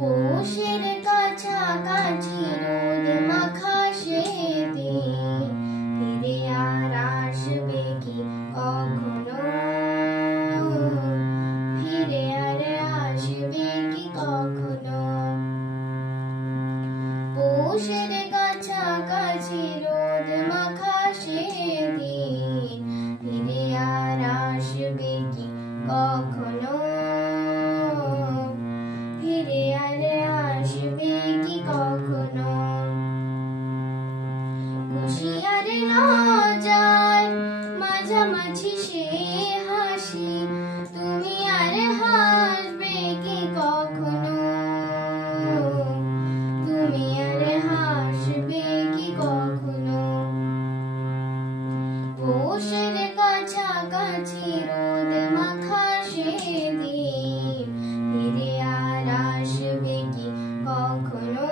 পৌষের কাছাকাছি রোদ মাখা সেদিন ফিরে আর আসবে কি কখনো, ফিরে আর আসবে কি কখনো। পৌষের কাছাকাছি রোদ মাখা সেদিন ফিরে আর আসবে কি কখনো, ফিরে আর আসবে কি কখনো। কুশিয়ার নজার মাঝামাঝি সে হাসি তুমি আর হাসবে কি কখনো, তুমি আর হাসবে কি কখনো। পৌষের কাছাকাছি রোদ মাখা সেদিন ফিরে আর আসবে কি কখনো,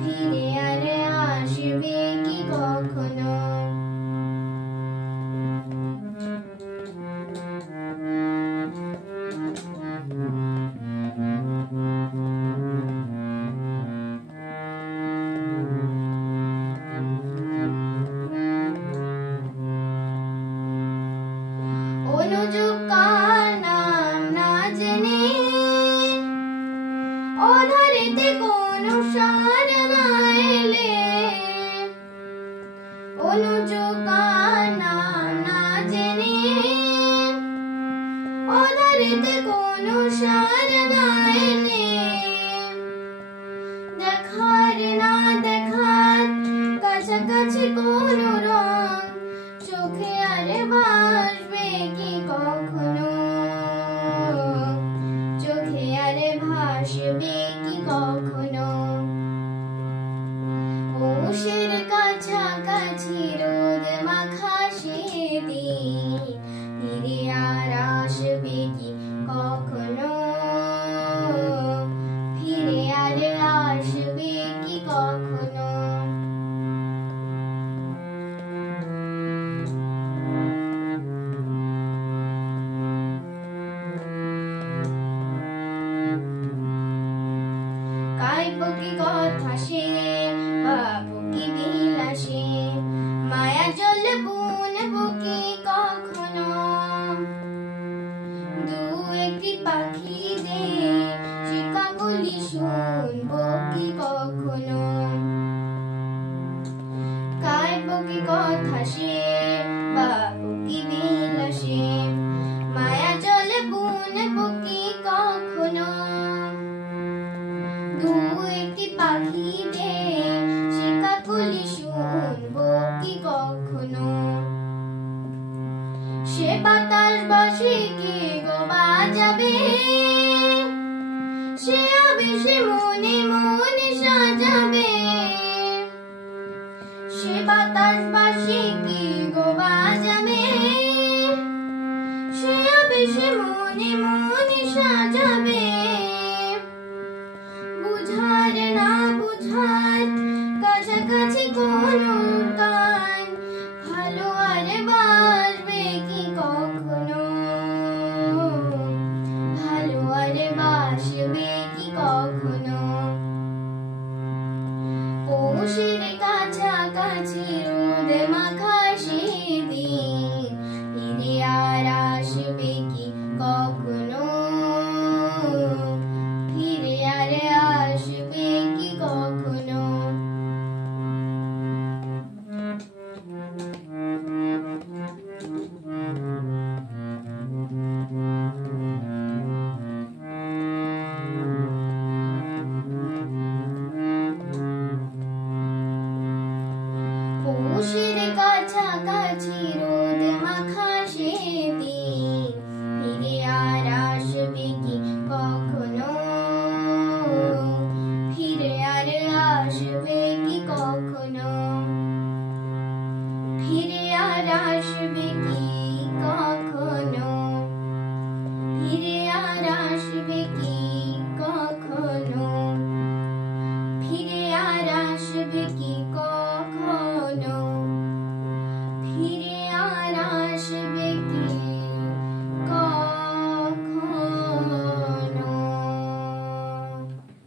ফিরে আর আসবে কি কখনো। অনুযোগ কার নাম না জেনে অধারেতে কোনো সার না এলে, অনুযোগ কার নাম না জেনে অধারেতে কোনো সার না এলে, দেখার না দেখার কাছাকাছি কোনো রং চোখে আর ভাসবে কি কখনো, চোখে আর ভাসবে কি কখনো। পৌষের কাছাকাছি রোদ মাখা সেদিন ফিরে আর আসবে কি কখনো, ফিরে আর আসবে কি কখনো। গাইবো কি কথা সে ভাবো কি বিলাসে, মায়া জল বুনবো কি কখনো, দু একটি পাখি দে শিকাগুলি শুনবো কি কখনো। গাইবো কি কথা সে ভাবো কি বিলাসে, মায়া জল বুনবো কি কখনো, দু একটি পাখি দে শিকাগুলি শুনবো কি কখনো। সে বাতাস বাসি কি গো বাজাবে, সে আবেশে মনে মনে সাজাবে, সে বাতাস